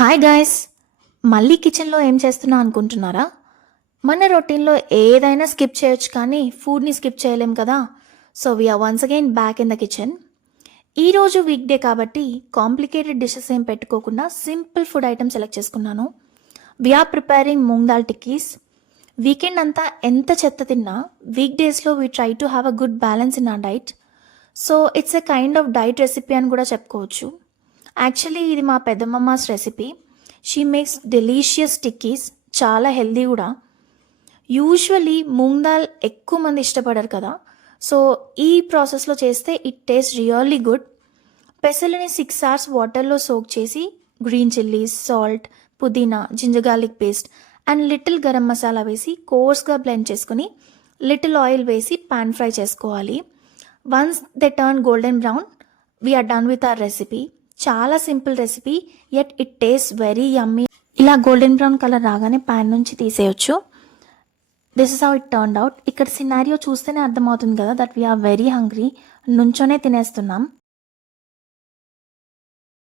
Hi guys, మళ్ళీ కిచెన్లో ఏం చేస్తున్నా అనుకుంటున్నారా? మన రొటీన్లో ఏదైనా స్కిప్ చేయొచ్చు కానీ ఫుడ్ని స్కిప్ చేయలేం కదా. So we are once again back in the kitchen. ఈరోజు వీక్ డే కాబట్టి కాంప్లికేటెడ్ డిషెస్ ఏం పెట్టుకోకుండా సింపుల్ ఫుడ్ ఐటమ్ సెలెక్ట్ చేసుకున్నాను. We are preparing moong dal tikkis. Weekend అంతా ఎంత చెత్త తిన్నా వీక్ డేస్లో we try to have a good balance in a diet. So it's a kind of diet recipe అని కూడా చెప్పుకోవచ్చు. యాక్చువల్లీ ఇది మా పెద్దమ్మమ్మాస్ recipe. She makes delicious tikkis, చాలా హెల్దీ కూడా. యూజువలీ మూంగ్ దాల్ ఎక్కువ మంది ఇష్టపడరు కదా, సో ఈ ప్రాసెస్లో చేస్తే ఇట్ టేస్ట్ రియల్లీ గుడ్. పెసలని 6 hours వాటర్లో సోక్ చేసి గ్రీన్ చిల్లీస్, సాల్ట్, పుదీనా, ginger garlic paste and little garam masala వేసి కోర్స్గా బ్లెండ్ చేసుకుని లిటిల్ ఆయిల్ వేసి పాన్ ఫ్రై చేసుకోవాలి. Once they turn golden brown we are done with our recipe. చాలా simple recipe, yet it taste very yummy. ఇలా golden brown colour రాగానే pan నుంచి తీసేయొచ్చు. This is how it turned out. ఇక్కడ scenario చూస్తేనే అర్థమవుతుంది కదా దట్ వీఆర్ వెరీ హంగ్రీ. నుంచోనే తినేస్తున్నాం.